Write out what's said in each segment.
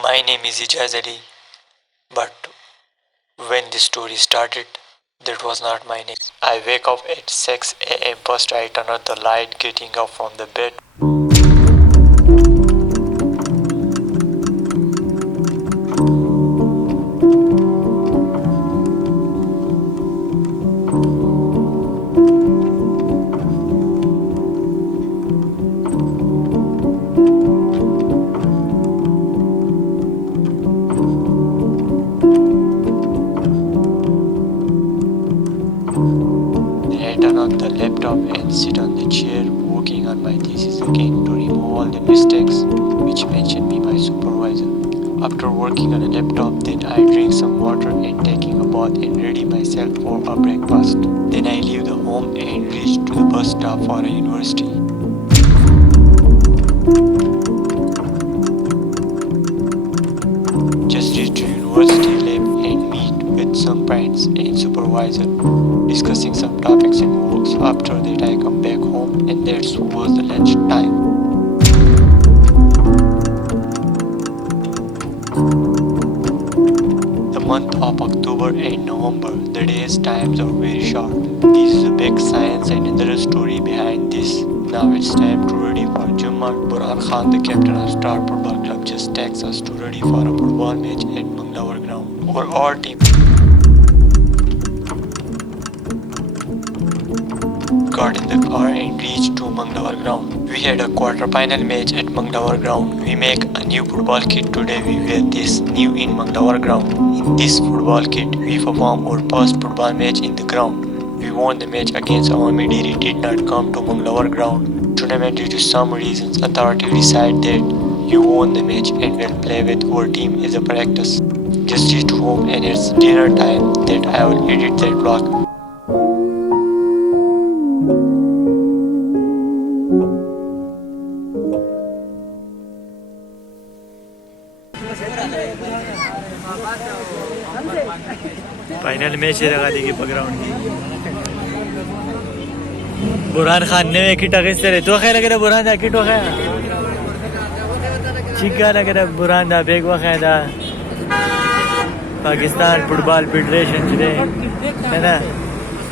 My name is Ijaz, but when this story started, that was not my name. I wake up at 6 a.m. First I turn on the light, getting up from the bed. Then I turn on the laptop and sit on the chair, working on my thesis again to remove all the mistakes which mentioned me my supervisor. After working on the laptop, then I drink some water and taking a bath and ready myself for a breakfast. Then I leave the home and reach to the bus stop for a university. Just reach to university lab and meet with some friends and supervisor, discussing some topics and works. After that I come back home and that was the lunch time. The month of October and November, the days times are very short. This is a big science and another story behind this. Now it's time to ready for Jummah. Burhan Khan, the captain of Star Football Club, just takes us to ready for a football match at Mangalore ground for our team. Got in the car and reached to Mangalore ground. We had a quarter-final match at Mangalore ground. We make a new football kit today. We wear this new in Mangalore ground. In this football kit, we perform our first football match in the ground. We won the match against our Mediri did not come to Mangalore ground. Tournament due to some reasons, authority decide that you won the match and will play with our team as a practice. Just reach home and it's dinner time that I will edit that vlog. Final match लगा दी की ground की बुरहान खान ने kit against रे तो खैर लगे बुरहान दा kit वखा चिका लगे बुरहान दा बेग वखा दा पाकिस्तान फुटबॉल फेडरेशन चले है ना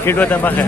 किट वता मखा